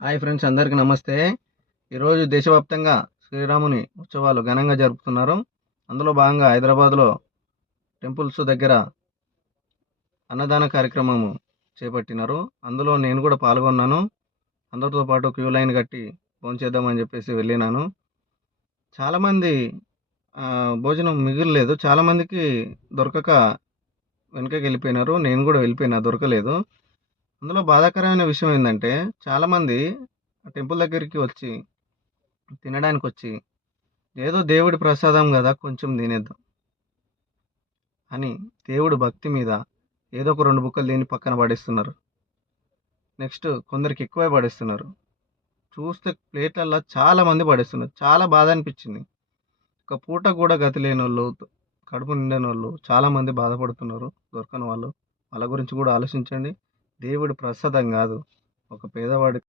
Hi friends, అందరికీ నమస్తే. ఈరోజు దేశవ్యాప్తంగా శ్రీరాముని ఉత్సవాలు ఘనంగా జరుపుతున్నారు. అందులో భాగంగా హైదరాబాద్లో టెంపుల్స్ దగ్గర అన్నదాన కార్యక్రమము చేపట్టినారు. అందులో నేను కూడా పాల్గొన్నాను. అందరితో పాటు క్యూ లైన్ కట్టి భోంచేద్దామని చెప్పేసి వెళ్ళినాను. చాలామంది భోజనం మిగిలిలేదు. చాలామందికి దొరకక వెనకకి వెళ్ళిపోయినారు. నేను కూడా వెళ్ళిపోయినా, దొరకలేదు. అందులో బాధాకరమైన విషయం ఏంటంటే, చాలామంది టెంపుల్ దగ్గరికి వచ్చి తినడానికి వచ్చి ఏదో దేవుడి ప్రసాదం కదా కొంచెం తినేద్దాం అని దేవుడి భక్తి మీద ఏదో ఒక 2 బుక్కలు తిని పక్కన పడేస్తున్నారు. నెక్స్ట్ కొందరికి ఎక్కువే పడేస్తున్నారు. చూస్తే ప్లేట్లల్లో చాలా మంది పడేస్తున్నారు. చాలా బాధ అనిపించింది. ఒక పూట కూడా గతి లేనోళ్ళు, కడుపు నిండనోళ్ళు చాలా మంది బాధపడుతున్నారు. దొరకని వాళ్ళు వాళ్ళ గురించి కూడా ఆలోచించండి. దేవుడి ప్రసాదం కాదు, ఒక పేదవాడి